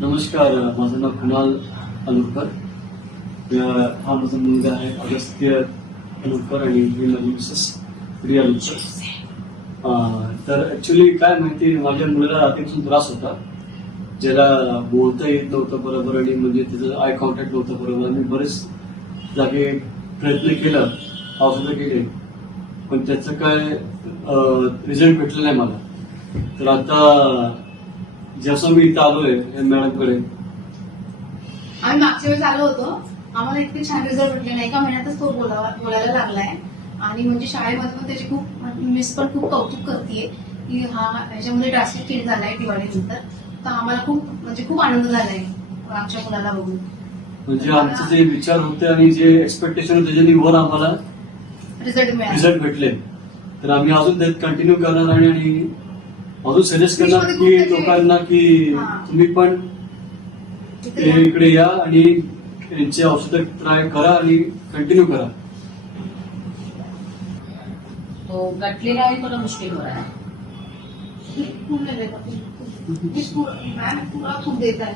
नमस्कार, माझं नाव कुणाल अलुरकर. हा माझा मुलगा आहे अगस्त्य अलुरकर आणि ही माझी मिसेस प्रिया अलुरकर. तर ऍक्च्युली काय माहिती, माझ्या मुलाला रात्रीपासून त्रास होता, ज्याला बोलता येत नव्हतं बरोबर आणि म्हणजे त्याचं आय कॉन्टॅक्ट नव्हतं बरोबर. मी बरेच जागे प्रयत्न केला, औषधं केले, पण त्याचं काय रिझल्ट भेटलं नाही मला. तर आता जसं मी इथं आलोय मॅडमकडे, आम्ही मागच्या वेळेस आलो होतो, आम्हाला इतके छान रिझल्ट भेटले नाही. एका महिन्यातच तो बोलायला लागलाय आणि म्हणजे शाळेमध्ये पण त्याची खूप मिस पण खूप कौतुक करते की हा ह्याच्यामध्ये ड्रास्टिक चेंज झालाय दिवाळीनंतर. तर आम्हाला खूप आनंद झालाय आमच्या मुलाला बघून. म्हणजे आमचे जे विचार होते आणि जे एक्सपेक्टेशन होते त्याच्या वर आम्हाला रिझल्ट भेटले. तर आम्ही अजून त्यात कंटिन्यू करणार आणि अजून सजेस्ट करणार की लोकांना की तुम्ही पण इकडे या आणि यांचे औषधं ट्राय करा आणि कंटिन्यू करा. तो गठलेला है, थोड़ा मुश्किल हो रहा है. पूरा थूक देता है.